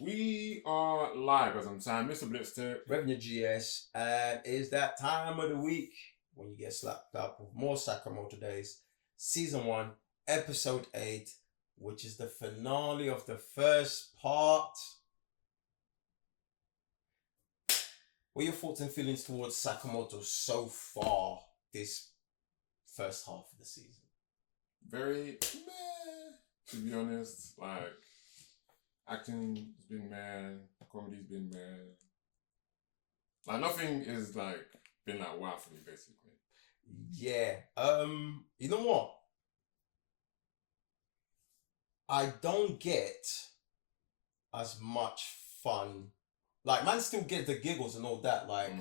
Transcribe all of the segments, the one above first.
We are live as I'm saying, Mr. Blitzter, Revenue GS, and it's that time of the week when you get slapped up with more Sakomoto Days, Season 1, Episode 8, which is the finale of the first part. What are your thoughts and feelings towards Sakamoto so far this first half of the season? very meh, to be honest. Like, acting's been meh, comedy's been meh. Like, nothing is like been like wow for me, basically. Yeah. You know what? I don't get as much fun. Like, man still get the giggles and all that, like,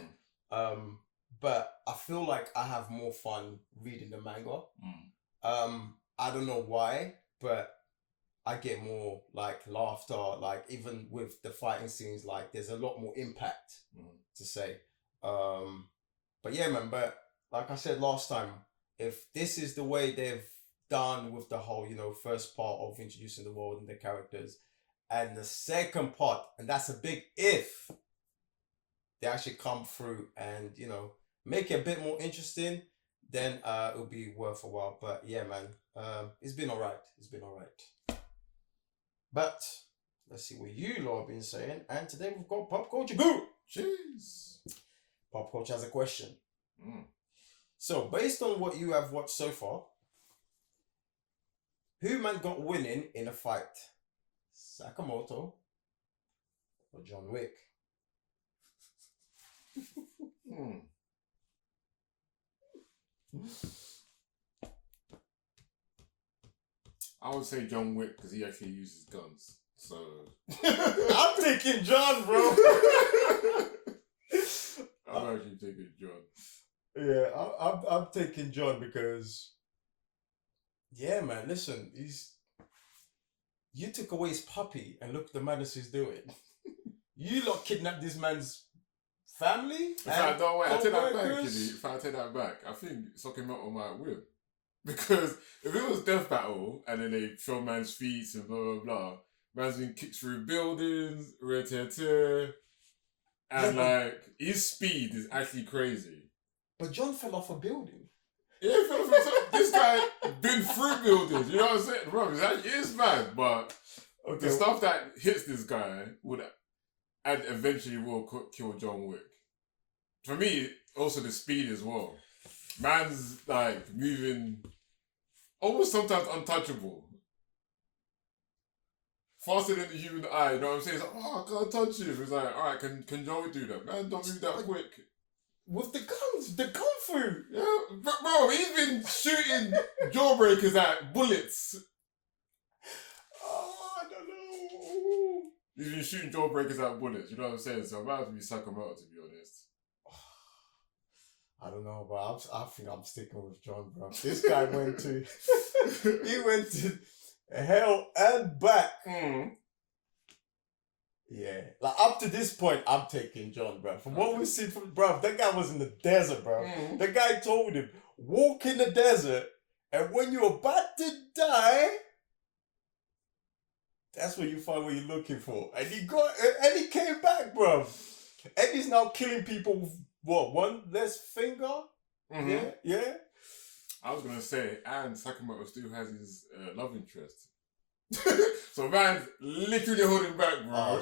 but I feel like I have more fun reading the manga. I don't know why, but I get more, like, laughter, like, even with the fighting scenes, like, there's a lot more impact, to say. But yeah, man, but like I said last time, if this is the way they've done with the whole, first part of introducing the world and the characters, and the second part, and that's a big if, they actually come through and, make it a bit more interesting, then it'll be worth a while. But yeah, man, it's been alright. It's been alright. But let's see what you lot have been saying. And today we've got Pop Culture Guru. Jeez. Pop Culture has a question. So, based on what you have watched so far, who man got winning in a fight? Sakamoto or John Wick? I would say John Wick because he actually uses guns. So I'm taking John, bro. I'm actually taking John. Yeah, I'm taking John because, yeah, man, listen, you took away his puppy and look at the madness he's doing. You lot kidnapped this man's family? If I take that back, Kitty. If I take that back, I think Sakamoto might win. Because if it was death battle and then they throw man's feet and blah blah blah, man's been kicked through buildings, and like his speed is actually crazy. But John fell off a building. Yeah, he fell off. This guy been through buildings. You know what I'm saying, bro? It is mad, but the stuff that hits this guy would, and eventually will kill John Wick. For me, also the speed as well. Man's like moving, almost sometimes untouchable. Faster than the human eye, you know what I'm saying? It's like, oh, I can't touch him. It's like, alright, can Joey do that? Man, don't move that quick. With the guns, the kung fu. Yeah, bro, he's been shooting jawbreakers at bullets. Oh, I don't know. He's been shooting jawbreakers at bullets, you know what I'm saying? So I'm about to be Sakamoto, to be honest. I don't know, but I think I'm sticking with John, bro. This guy went to he went to hell and back. Yeah, like up to this point, I'm taking John, bro. From what we've seen from, bro, that guy was in the desert, bro. The guy told him, walk in the desert, and when you're about to die, that's when you find what you're looking for. And he came back, bro. And he's now killing people with, what, one less finger? Yeah. I was gonna say, and Sakamoto still has his love interest. So man's literally holding back, bro.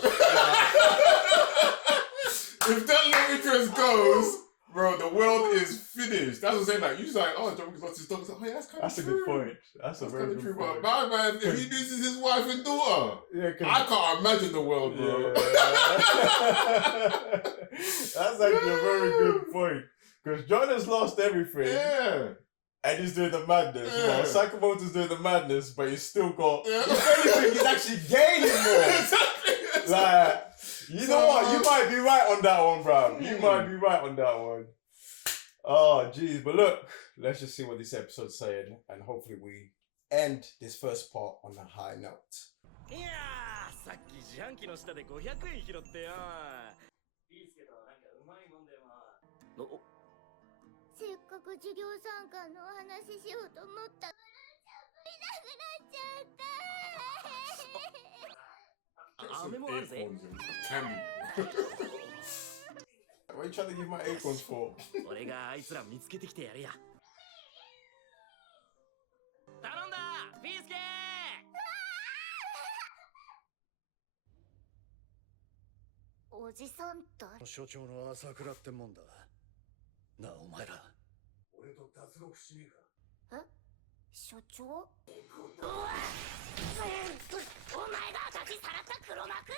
If that love interest goes, bro, the world is finished. That's what I'm saying. Like, you like, oh, John Wick lost his dog. It's like, oh, yeah, that's a good point. That's a very good point. But my man, if he loses his wife and daughter, I can't imagine the world, bro. Yeah. That's actually a very good point. Because John has lost everything. Yeah. And he's doing the madness. Yeah. Sakamoto's doing the madness, but he's still got. If anything, he's actually gaining more. Exactly. Like, you know what? You might be right on that one, bro. You might be right on that one. Oh, jeez. But look, let's just see what this episode's saying, and hopefully we end this first part on a high note. Yeah, さっき自販機の下で500円拾ってよ。いいですけど、なんかうまいもんでも。せっかく授業参観のお話ししようと思ったから、喋りながら some acorns and candy. What are you trying to give my acorns for? 俺があいつら見つけてきてやるや。頼んだビースケおじさんだ。所長の朝倉ってもんだ。なあお前ら。俺と脱獄しねえか。え、所長？お前が赤字さらった黒幕ね。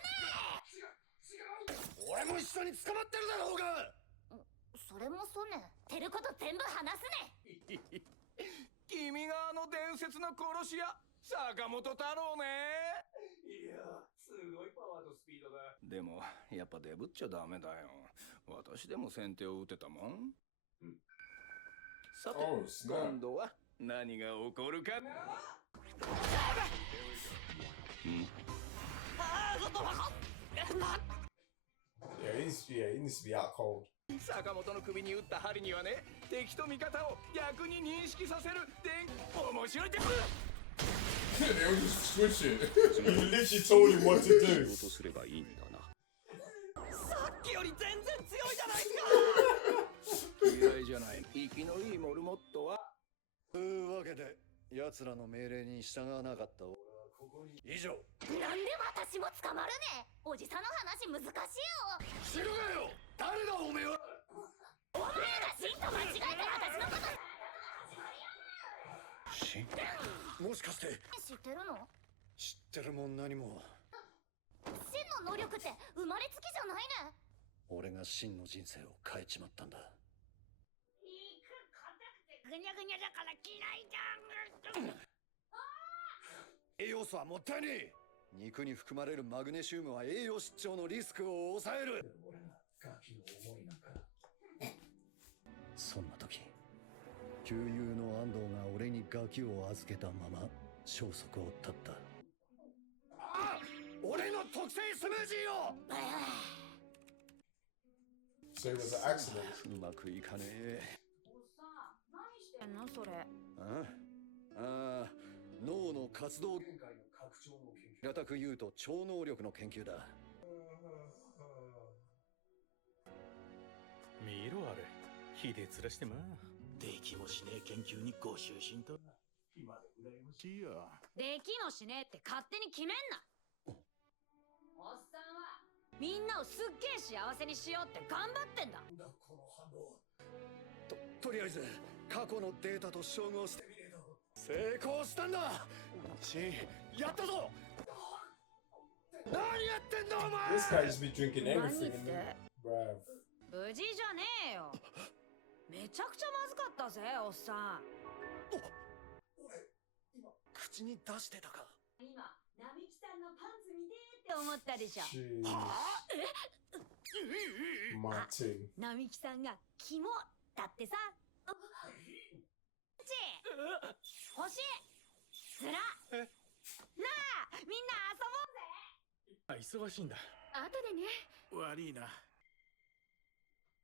俺も一緒に捕まってるだろうが。それもそうね。てること全部話すね。君があの伝説の殺し屋坂本太郎ね。いや、すごいパワーとスピードだ。でもやっぱデブっちゃダメだよ。私でも先手を打てたもん。さて、今度は何が起こるかな。Yeah, he needs to be out cold. 坂本の首に打った針にはね、敵と味方を逆に認識させる面白いテク。 They were just switching. You literally told him what to do. とすればいいんだな。さっきより全然強いじゃないですか。嫌いじゃない。生きのいいモルモットは。というわけで奴らの命令に従わなかった俺はここに以上。なんで私も捕まるね。おじさんの話難しいよ。知るがよ。誰だおめえは。お前らシンと間違えて私のことシン。もしかして知ってるの？知ってるもん何も。シンの能力って生まれつきじゃないね。俺がシンの人生を変えちまったんだ。ぐにゃぐにゃだから嫌いだ。栄養素はもったいねえ。肉に含まれるマグネシウムは栄養失調のリスクを抑える。俺がガキの思いなんか。そんな時旧友の安藤が俺にガキを預けたまま消息を絶った。ああ、俺の特製スムージーを。So it was an accident. うまくいかねえ。何してんのそれ。ああ、脳の活動現界の拡張の研究。平たく言うと超能力の研究だ。見ろあれ、ひで面してまあ。できもしねえ研究にご就寝と。今で羨ましいよ。できもしねえって勝手に決めんな。おっさんはみんなをすっげえ幸せにしようって頑張ってんだ。なんだこの反応。とりあえず過去のデータと照合してみねえと。成功したんだ。シン、やったぞ。何やってんだお前。 This guy just be drinking 何 everything. って Bruv. 無事じゃねえよ。めちゃくちゃまずかったぜおっさん。口に出してたか。今並木さんのパンツ見てって思ったでしょ。 Jeez. Martin. 並木さんがキモだってさ。欲しいずらなあ、みんな遊ぼうぜ。忙しいんだ。後でね。悪いな。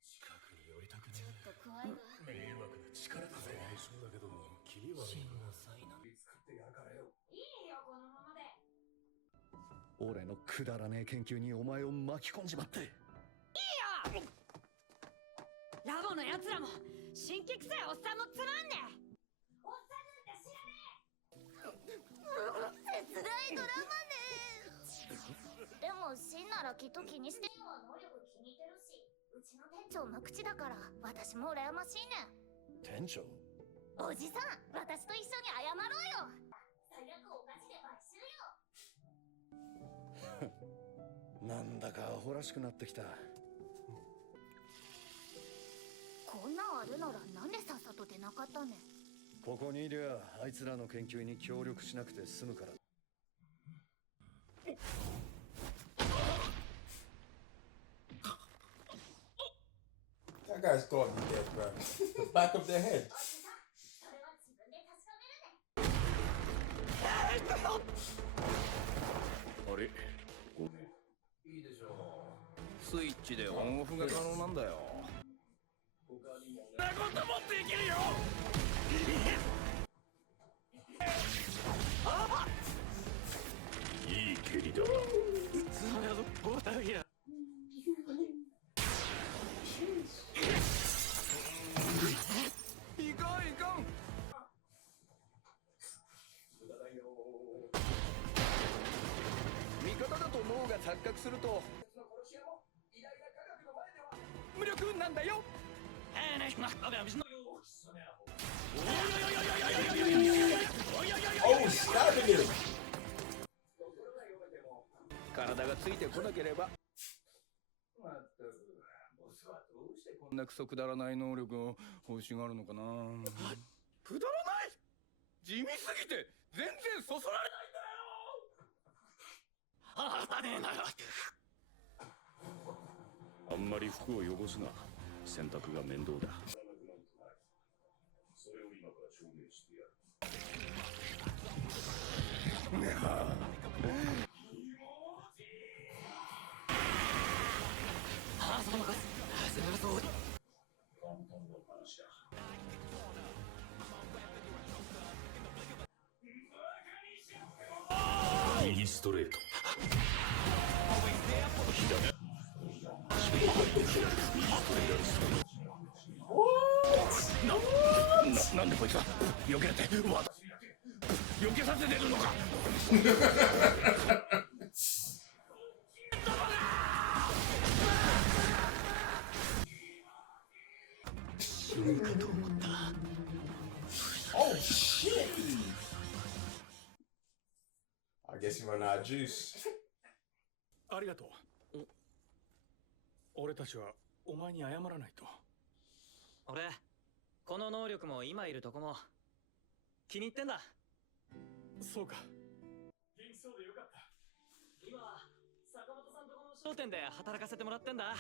近くに寄りたくねちょっと怖いわ。迷惑な力だぜ。そうだけど、キリは真の才能。使ってやるからよ。いいよこのままで。俺のくだらねえ研究にお前を巻き込んじまって。いいよ。ラボのやつらも新規臭いおっさんもつまんねえ。おっさんなんて知らねえ。切ないドラマね。でもシンならきっと気にしてるわ。能力気に入ってるし、うちの店長無口だから私も羨ましいね。店長。おじさん、私と一緒に謝ろうよ。最悪お菓子で買収よ。なんだかアホらしくなってきた。こんなんあるならなんでさっさと出なかったね。ここにいりゃあいつらの研究に協力しなくて済むから。That guy's got to be dead, bro. The back of their head. それは自分で確かめるね。あれいいでしょスイッチでオンオフが可能なんだよ。う。他にもなこともできるよ。いい蹴りだ。錯覚すると無力なんだよ。Oh, stabbing him! 体がついてこなければ。こんなクソくだらない能力を欲しがるのかな。くだらない、地味すぎて全然そそられないんだよ。あねえな。あんまり服を汚すな。洗濯が面倒だ。それを今から証明してやる。簡単な話だ。右ストレート。なんでこいつは避けれて私にだけ避けさせてるのか。死ぬかと思った。Oh shit! I guess he ran out of juice. ありがとう。俺たちはお前に謝らないと。俺この能力も今いるとこも気に入ってんだ。そうか。元気そうでよかった。今坂本さんとこの商店で働かせてもらってんだ。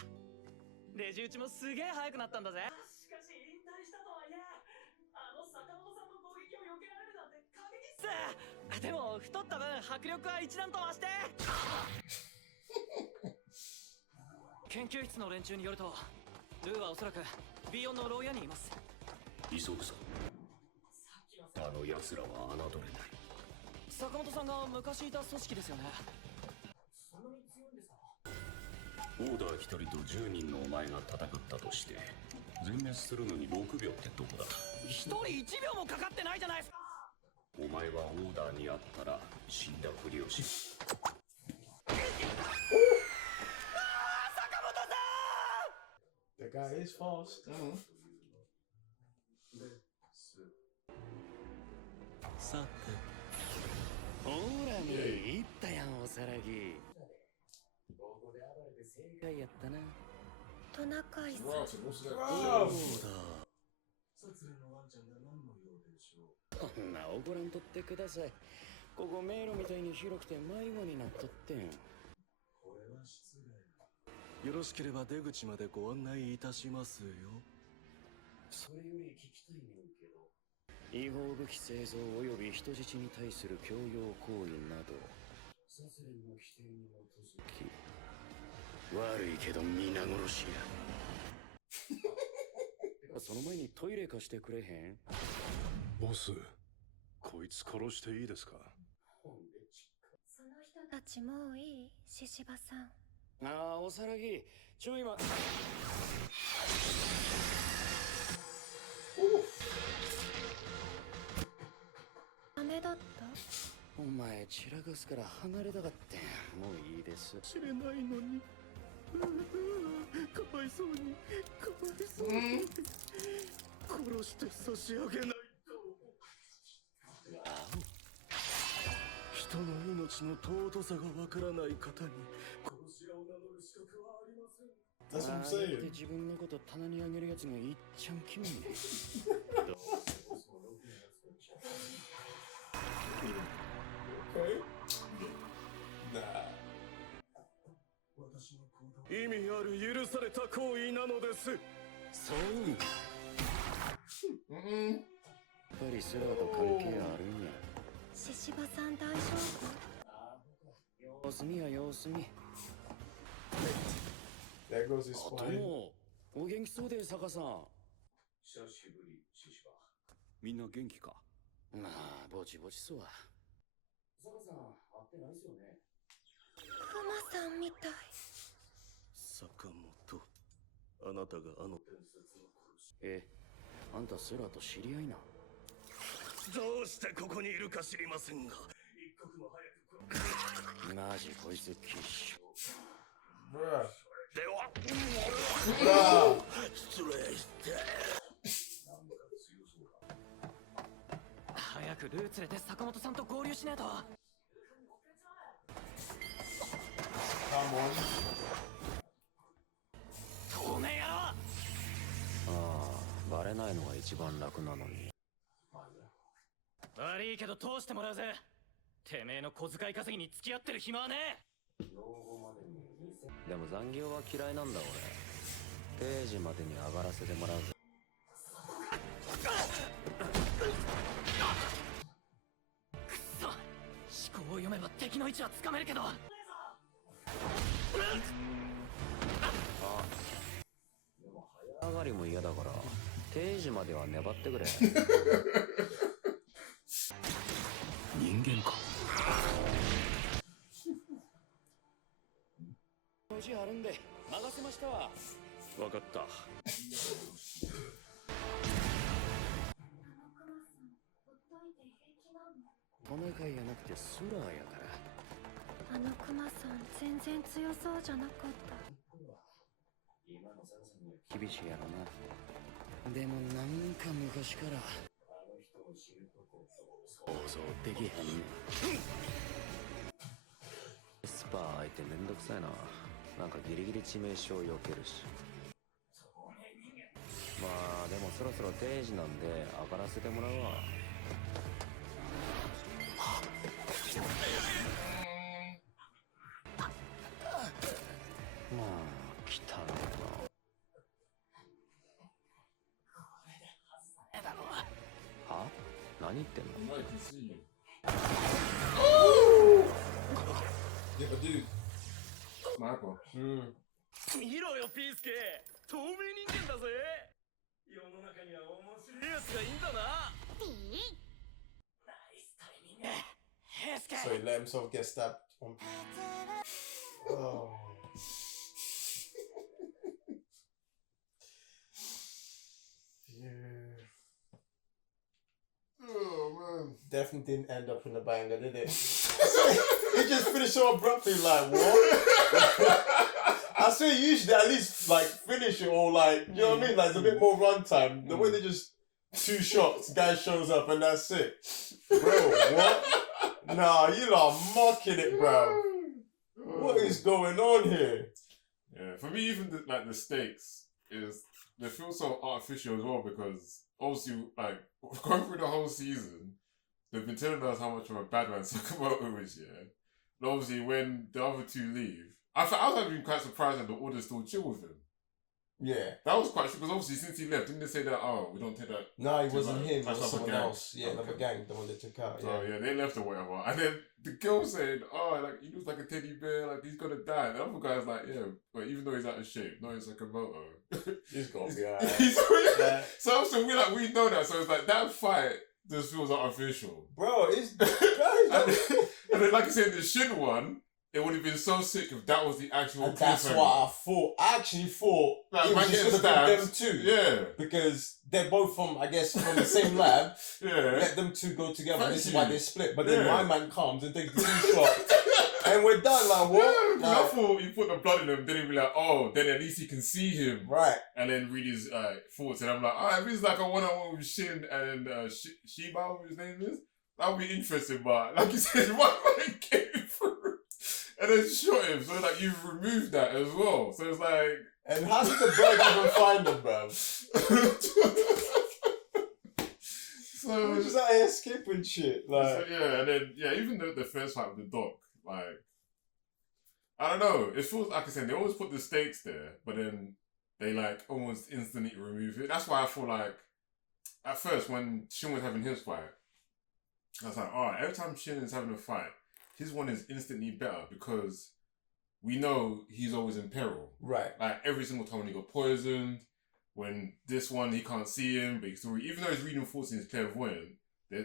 レジ打ちもすげえ速くなったんだぜ。しかし引退したとはいえ坂本さんの攻撃を避けられるなんて感激っす。でも太った分迫力は一段と増して。研究室の連中によるとルーはおそらくビヨンの牢屋にいます。急ぐぞ。あの奴らは侮れない。坂本さんが昔いた組織ですよね。そんなに強いんですか。オーダー1人と10人のお前が戦ったとして全滅するのに6秒ってどこだ。1人1秒もかかってないじゃないですか。お前はオーダーにあったら死んだふりをし。The guy is fast. さてほらねいったやんおさらぎ。ここで暴れて正解やったな。トナカイさん。そうだ。殺人のワンちゃんが何の用でしょう。こんな怒らんとってください。ここ迷路みたいに広くて迷子になっとってん。これは失礼。よろしければ出口までご案内いたしますよ。それより聞きたいねんけど、違法武器製造及び人質に対する強要行為など殺人の規定に基づき悪いけど皆殺しや。その前にトイレ貸してくれへん？ボス、こいつ殺していいですか？その人たちもういい？獅子場さん。ああ、おさらぎ、ちょ今。ダメだった？お前散らかすから離れたかってん。もういいです。知れないのに。かわいそうに、かわいそうに。殺して差し上げないと。人の命の尊さがわからない方に殺し屋を名乗る資格はありません。That's what I'm saying. 自分のこと棚にあげるやつがいっちゃんキモいね。Okay. Nah. 意味ある許された行為なのです。そう。やっぱりスラーと関係あるんや。獅子場さん大丈夫？様子見や様子見。There goes his あと spine. もお元気そうで坂さん。久しぶり、獅子場。みんな元気か？まあぼちぼちそう。坂さん会ってないっすよね。クマさんみたい。坂本、あなたがあの伝説の殺し。あんたスラーと知り合いな。どうしてここにいるか知りませんが、一刻も早くマジこいつきっしょ。Bruh. 失礼して早くルーツレで坂本さんと合流しねえと Come on. 透明野郎ああバレないのが一番楽なのに悪いけど通してもらうぜてめえの小遣い稼ぎに付き合ってる暇はねえでも残業は嫌いなんだ俺定時までに上がらせてもらうぜくそ思考を読めば敵の位置はつかめるけどあでも早上がりも嫌だから定時までは粘ってくれ人間か用事あるんで任せましたわ分かったトナカイやなくてスラーやからあのクマさん全然強そうじゃなかった厳しいやろなでもなんか昔からあの人を知るとこ想像できへんスパー相手めんどくさいななんかギリギリ致命傷避けるしまあでもそろそろ定時なんで上がらせてもらうわまあ来たのかは何言ってんの I can see you. Yeah, but dude. Sniper. 見ろよピースケ透明人間だぜ世の中には面白いやつがいいんだなピーナイスタイミングヘスケ So he let himself get stabbed. Oh. Yeah. Oh man. Definitely didn't end up in a banger, did it? It just finished so abruptly, like, what? I swear usually at least, like, finish it or, like, you know what I mean? Like, it's a bit more runtime. The way they just, 2 shots, guy shows up and that's it. Bro, what? Nah, you lot are mocking it, bro. What is going on here? Yeah, for me, even the stakes is they feel so artificial as well because obviously, like going through the whole season, they've been telling us how much of a bad man Sakamoto is. Yeah, and obviously when the other two leave, I was actually quite surprised that the Order still chill with him. Yeah. That was quite because obviously since he left, didn't they say that? Oh, we don't take that. No, it wasn't him. It That's was another someone gang. else. Yeah, another Okay. gang, the one they took out. So Yeah. yeah, they left or whatever, and then the girl said, "Oh, like he looks like a teddy bear, like he's gonna die." And the other guy's like, "Yeah, but even though he's out of shape, no, it's Sakamoto. He's gonna be He's alright. yeah. So we know that. So it's like that fight just feels artificial. Bro, it's and then like I said, the Shin one, it would have been so sick if that was the actual. And that's cliffhanger. what I thought. I actually thought Like, it was man just getting gonna be them stabbed. two. Yeah. Because they're both from, I guess, from the same lab. Yeah. Let them two go together. Thank This is you. why they split. But then Yeah. my man comes and takes the 2 shots. And we're done. Like, what? Yeah, 'cause I Like, thought he put the blood in him, then he'd be like, oh, then at least he can see him. right. And then read his thoughts. And I'm like, alright, if it's like a one-on-one with Shin and Shiba, whatever his name is, that would be interesting. But like you said, one man came through and then shot him. So like, you've removed that as well. So it's like... And how did the bird even find him, bro? So We're just out here skipping shit. Like, so, yeah, and then even the first fight with the dog, like I don't know, it feels like I said they always put the stakes there, but then they like almost instantly remove it. That's why I feel like at first when Shin was having his fight, I was like, alright, every time Shin is having a fight, his one is instantly better because we know he's always in peril. right. Like every single time when he got poisoned, when this one he can't see him, but even though he's reading thoughts and he's clairvoyant,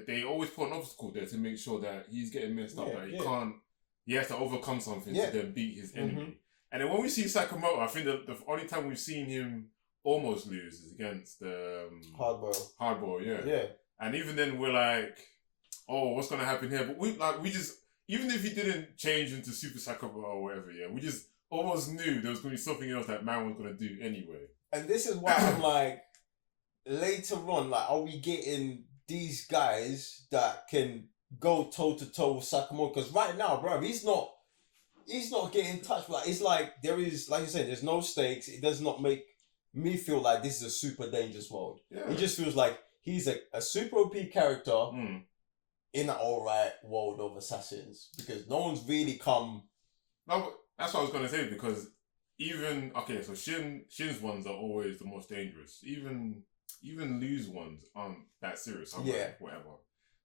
they always put an obstacle there to make sure that he's getting messed up. Yeah, That he yeah. can't. He has to overcome something Yeah. to then beat his enemy. Mhm. And then when we see Sakamoto, I think the only time we've seen him almost lose is against Hardboil. Yeah. Yeah. And even then we're like, oh, what's gonna happen here? But we just even if he didn't change into Super Sakamoto or whatever, yeah, we just almost knew there was going to be something else that man was going to do anyway. And this is why I'm like, later on, like, are we getting these guys that can go toe to toe with Sakamoto? Because right now, bro, he's not getting touched. Like, it's like there is, like you said, there's no stakes. It does not make me feel like this is a super dangerous world. Yeah. It just feels like he's a super OP character in an alright world of assassins, because no one's really come. No, but that's what I was gonna say, because even so Shin's ones are always the most dangerous. Even Liu's ones aren't that serious. I'm like, whatever.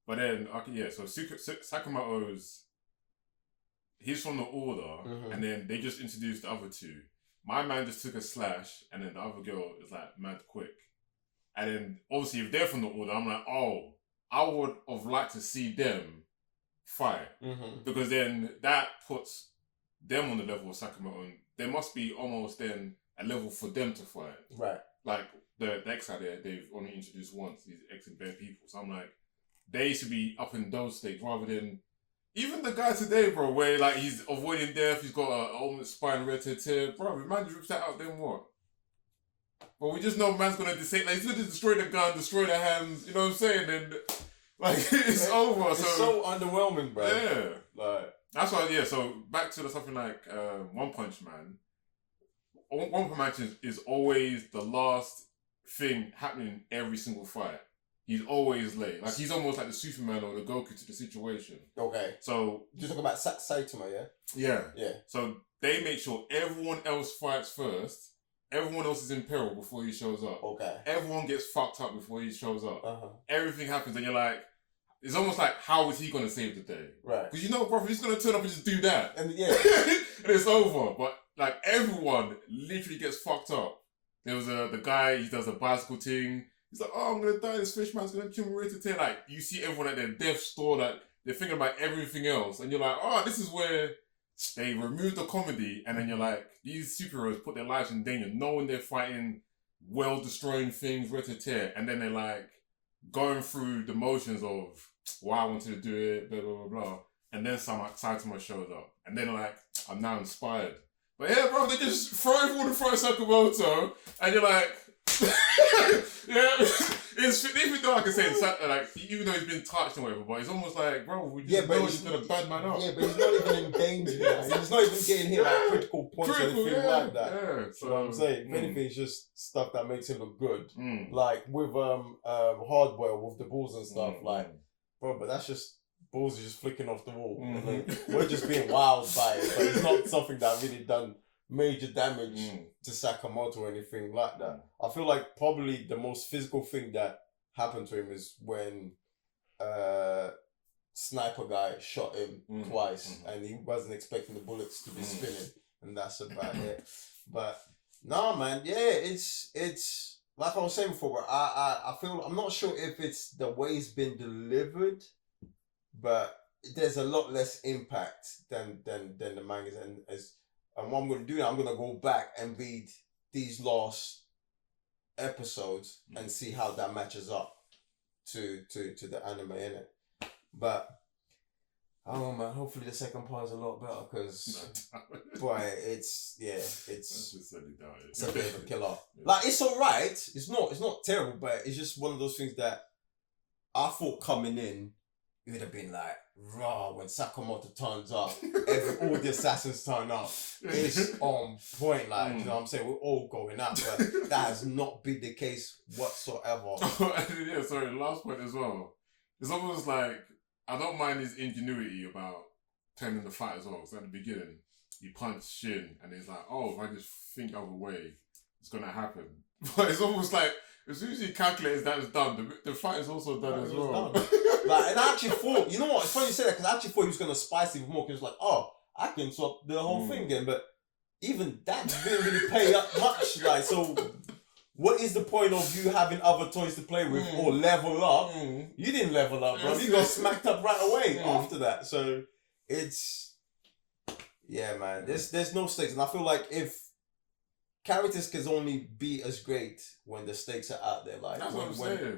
But then so Sakamoto's, he's from the Order, and then they just introduced the other two. My man just took a slash, and then the other girl is like mad quick. And then obviously if they're from the Order, I'm like, oh, I would have liked to see them fight, because then that puts them on the level of Sakamoto, and there must be almost then a level for them to fight. Right. Like the X out there, they've only introduced once, these X and bare people. So I'm like, they should be up in those stakes rather than even the guy today, bro, where like he's avoiding death, he's got a almost spine red tear, bro. If man just rips that out, then what? Well, we just know man's gonna he's gonna destroy the gun, destroy the hands. You know what I'm saying? And like it's over. It's so underwhelming, bro. Yeah, like that's why. Yeah. So back to something like One Punch Man. One Punch Man is always the last thing happening in every single fight. He's always late. Like he's almost like the Superman or the Goku to the situation. Okay. So you're talking about Saitama, yeah? Yeah. Yeah. So they make sure everyone else fights first. Everyone else is in peril before he shows up. Okay. Everyone gets fucked up before he shows up. Everything happens, and you're like, it's almost like, how is he gonna save the day? Right. Because bro, he's gonna turn up and just do that, and yeah, and it's over. But like everyone literally gets fucked up. There was the guy, he does a bicycle thing. He's like, oh, I'm gonna die. This fish man's gonna kill me right to tear. Like you see everyone at their death store, like they're thinking about everything else, and you're like, oh, this is where they remove the comedy, and then you're like, these superheroes put their lives in danger, knowing they're fighting world-destroying things, right to tear, and then they're like going through the motions of why I wanted to do it, blah blah blah blah, and then Saitama shows up, and then like, I'm now inspired. But yeah, bro, they just throw everyone in front of Sakamoto, and you're like, yeah, even though I can say like, even though he's been touched and whatever, but it's almost like, bro, we just know he's gonna bad man up. Yeah, but he's not even in danger. Like, he's not even getting hit like critical points or anything like that. Yeah, so you know what I'm saying, if anything, it's just stuff that makes him look good. Like with Hardboiled with the balls and stuff, like, bro, but that's just balls are just flicking off the wall. And then we're just being wild by it, but it's not something that really done major damage to Sakamoto or anything like that. I feel like probably the most physical thing that happened to him is when sniper guy shot him twice, and he wasn't expecting the bullets to be spinning, and that's about it. But nah, man, yeah, it's like I was saying before, bro, I feel, I'm not sure if it's the way it's been delivered, but there's a lot less impact than the mangas. And what I'm going to do now, I'm going to go back and read these last episodes and see how that matches up to the anime, innit? But I don't know, man. Hopefully the second part is a lot better, because boy, it's a bit of a killer. Like, it's alright. It's not terrible, but it's just one of those things that I thought coming in, it would have been like raw when Sakamoto turns up. All the assassins turn up. It's on point, like, you know what I'm saying? We're all going out, but that has not been the case whatsoever. Yeah, sorry, last point as well. It's almost like, I don't mind his ingenuity about turning the fight as well. Because at the beginning, he punched Shin, and he's like, oh, if I just think of a way, it's going to happen. But it's almost like, as soon as he calculates that it's done, the fight is also done as well. Like, and I actually thought, you know what, it's funny you say that, because I actually thought he was going to spice it even more, because he was like, oh, I can swap the whole thing again, but even that didn't really pay up much. Like, so what is the point of you having other toys to play with or level up? You didn't level up, bro. You got smacked up right away after that. So it's, yeah, man, there's no stakes. And I feel like if characters can only be as great when the stakes are out there, like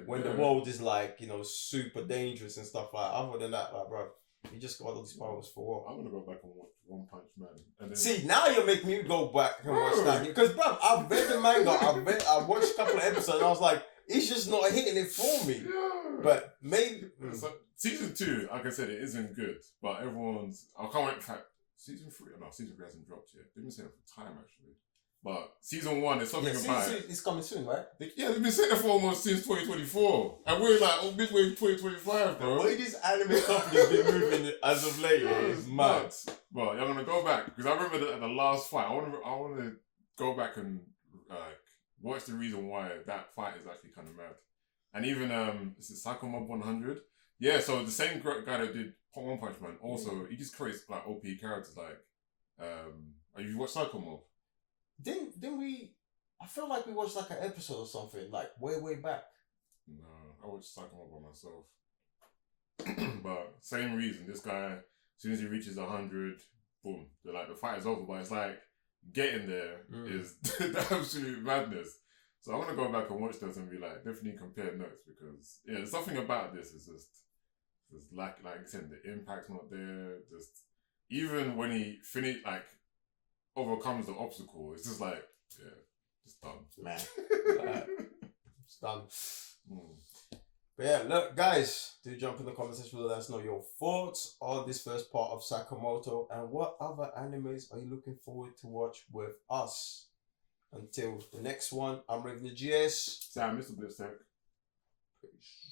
when the world is like, you know, super dangerous and stuff like that. Other than that, like, bro, He just got all these powers for what? I'm gonna go back and watch One Punch Man. And then... See, now you're making me go back and watch that. Because, bro, I've read the manga, I watched a couple of episodes, and I was like, he's just not hitting it for me. Yeah. But maybe... So, season 2, like I said, it isn't good. But everyone's... I can't wait for... Season 3 hasn't dropped yet. They've been saying it for time, actually. But season 1, there's something about it. It's coming soon, right? They've been saying it for almost since 2024. And we're like, midway 2025, bro. The way this anime company's been moving as of late is mad. But I'm going to go back. Because I remember the last fight. I want to go back and watch the reason why that fight is actually kind of mad. And even, is it Sakamoto 100? Yeah, so the same guy that did One Punch Man, also, he just creates like OP characters like, you watched Sakomoto? Didn't we? I feel like we watched like an episode or something, like way back. No, I watched Sakamoto by myself. But same reason, this guy, as soon as he reaches 100, boom, the fight is over. But it's like getting there is the absolute madness. So I want to go back and watch those and be like, definitely compare notes because there's something about this is just like I said, the impact's not there. Just even when he overcomes the obstacle, it's just like, just done. Man. It's done. But yeah, look, guys, do jump in the comment section to let us know your thoughts on this first part of Sakamoto and what other animes are you looking forward to watch with us. Until the next one, I'm Raven the GS. Sam, Mr. Blitztech. Peace.